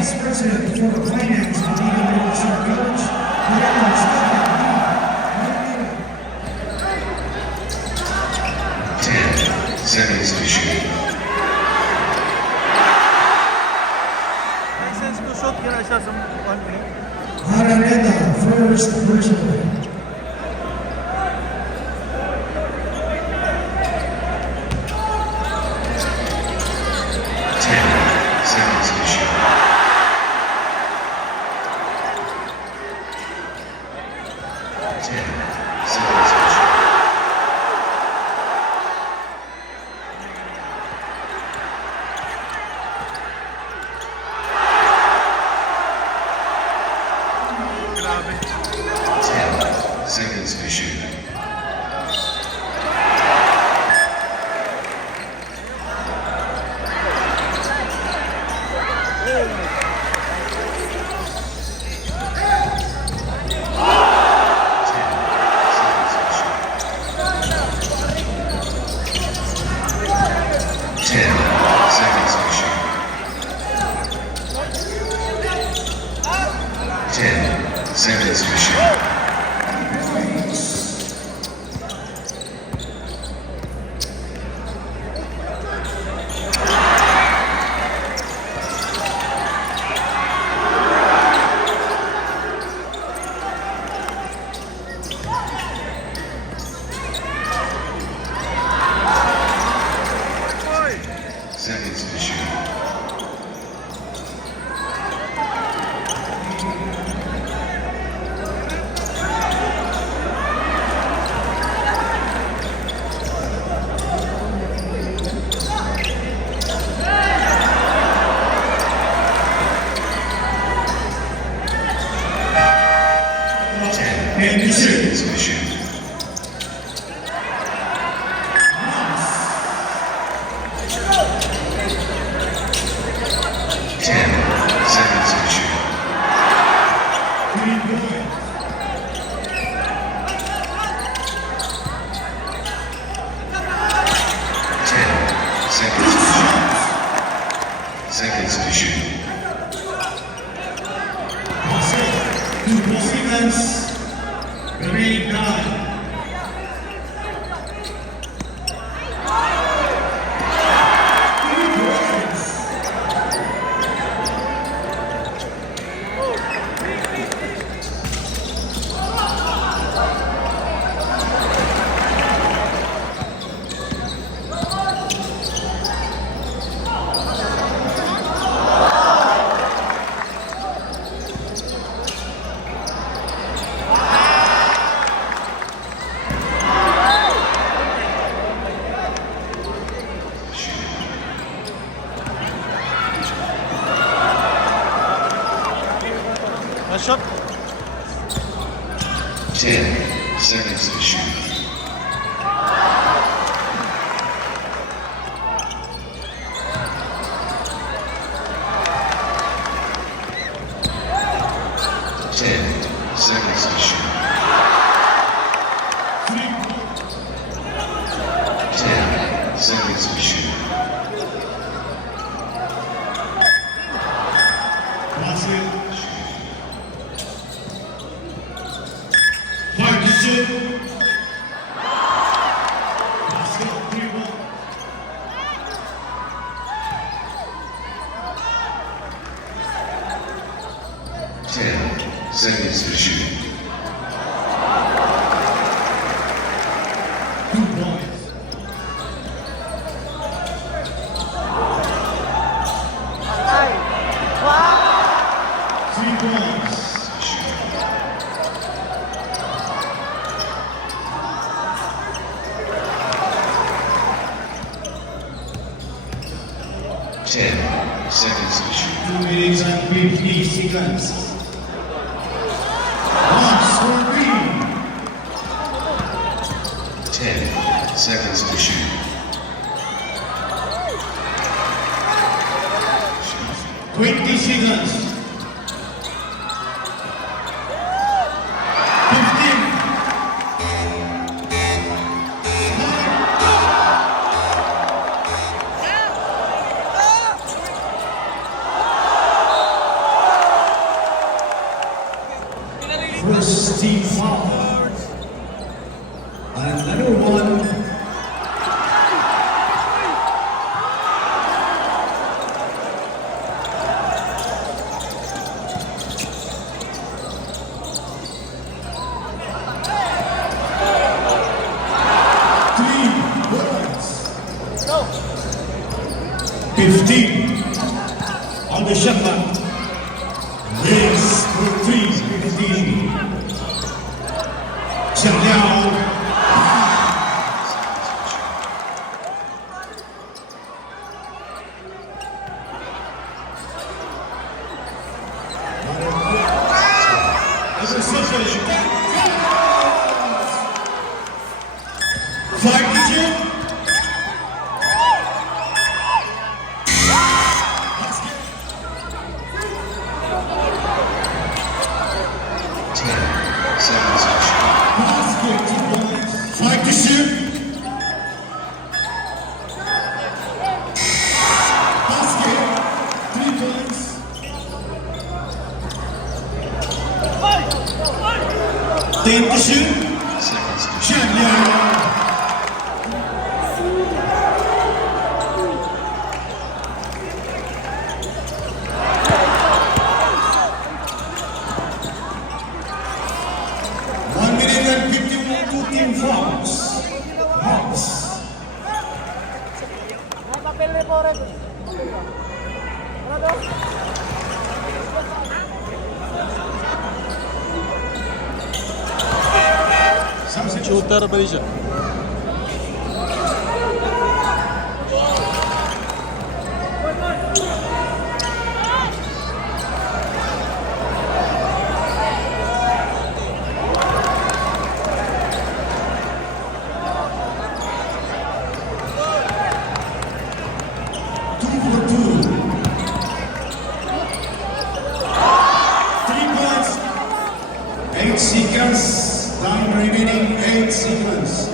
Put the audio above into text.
Vice President for Finance ng Liga University College, Mariano Stadium. 10 seconds to shoot. License to shoot kaya siya sa 1 minute. Araneta, first personal. 10 seconds to shoot. 10 seconds to shoot. Grabe. 10 seconds to shoot. 10 seconds to shoot. 10 seconds to shoot. Seconds to shoot. 10 seconds to shoot. 10 seconds to shoot. 10 seconds to shoot. Seconds to shoot. Two seconds. Remain 9. One shot. 10 seconds to shoot. 10 seconds to shoot. 10 seconds to shoot. Hard to shoot. Basket 3-1. 10 seconds to shoot. 2 points. Wow! 3 points. Shoot. 10 seconds to shoot. 2 minutes and 50 seconds. One score green. 10 seconds to shoot. 20 seconds. 15. first team foul. Another one. Three points. 15 on the shot clock. Race for 3:15. Chen Liao. Five digit. 10 seconds to shoot. Basket, 2 points. 5 to shoot. Basket, 3 points. 10 to shoot. Seconds to shoot. Chen Liao. One minute and 51, 2 team fouls. Hawks. Papel ni Pore. Ano daw? Shooter ba rin siya? Two for two. 3 points. 8 seconds. Time remaining 8 seconds.